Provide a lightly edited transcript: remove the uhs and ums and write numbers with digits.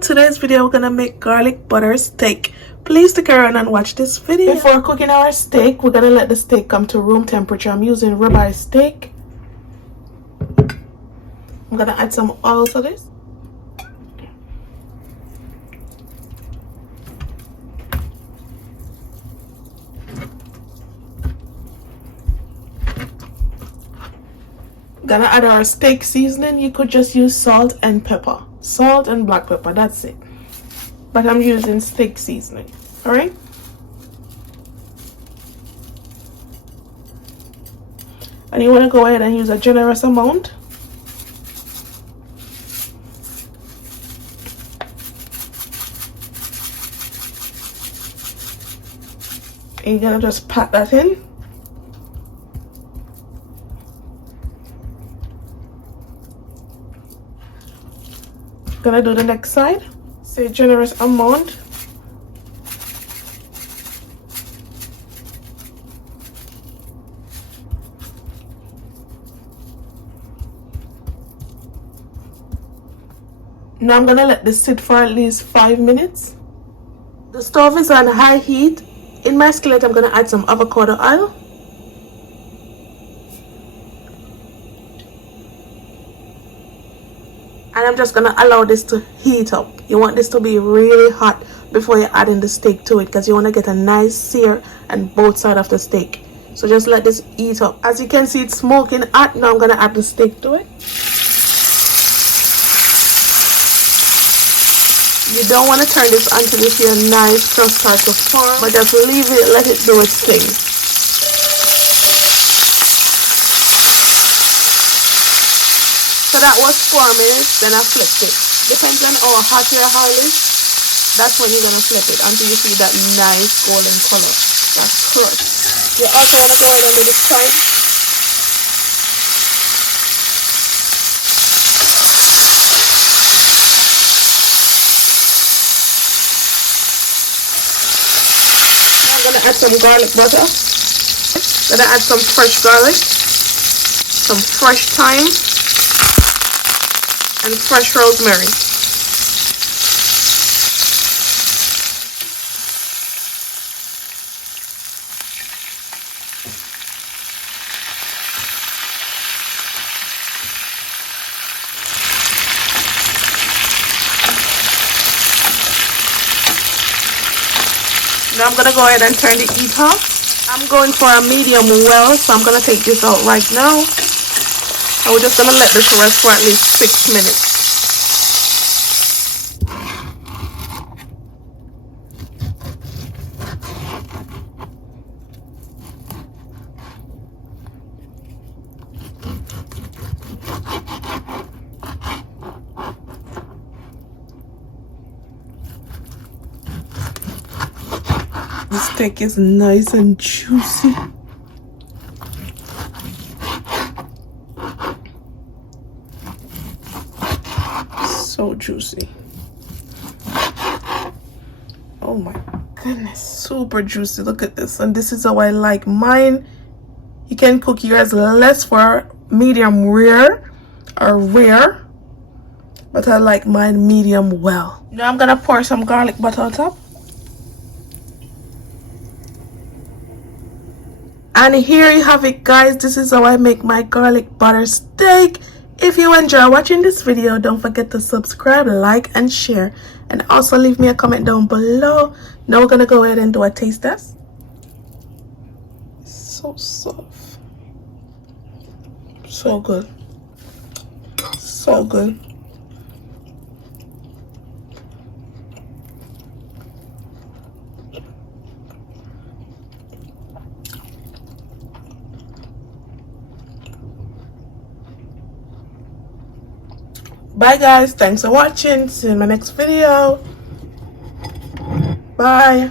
today's video we're gonna make garlic butter steak. Please stick around and watch this video. Before cooking our steak, we're gonna let the steak come to room temperature. I'm using ribeye steak. I'm gonna add some oil to this. Gonna add our steak seasoning. You could just use salt and pepper, salt and black pepper, that's it, but I'm using steak seasoning. All right, and you want to go ahead and use a generous amount. And you're gonna just pat that in. Gonna do the next side. Say generous amount. Now I'm gonna let this sit for at least 5 minutes. The stove is on high heat. In my skillet I'm gonna add some avocado oil. And I'm just gonna allow this to heat up. You want this to be really hot before you add in the steak to it, because you want to get a nice sear on both sides of the steak. So just let this heat up. As you can see, it's smoking hot. Now I'm gonna add the steak to it. You don't want to turn this until you see a nice crust start to form, but just leave it, let it do its thing. So that was 4 minutes, then I flipped it. Depends on how hot your oil is, that's when you're going to flip it until you see that nice golden color. That's correct. You also want to go ahead and do this side. Now I'm going to add some garlic butter. Going to add some fresh garlic, some fresh thyme, and fresh rosemary. Now I'm gonna go ahead and turn the heat off. I'm going for a medium well, so I'm gonna take this out right now. And we're just gonna let this rest for at least 6 minutes. The steak is nice and juicy. So juicy. Oh my goodness, super juicy. Look at this. And this is how I like mine. You can cook yours less for medium rare or rare, but I like mine medium well. Now I'm gonna pour some garlic butter on top. And here you have it, guys. This is how I make my garlic butter steak. If you enjoy watching this video, don't forget to subscribe, like, and share. And also leave me a comment down below. Now we're going to go ahead and do a taste test. So soft. So good. So good. Bye guys, thanks for watching. See you in my next video. Bye.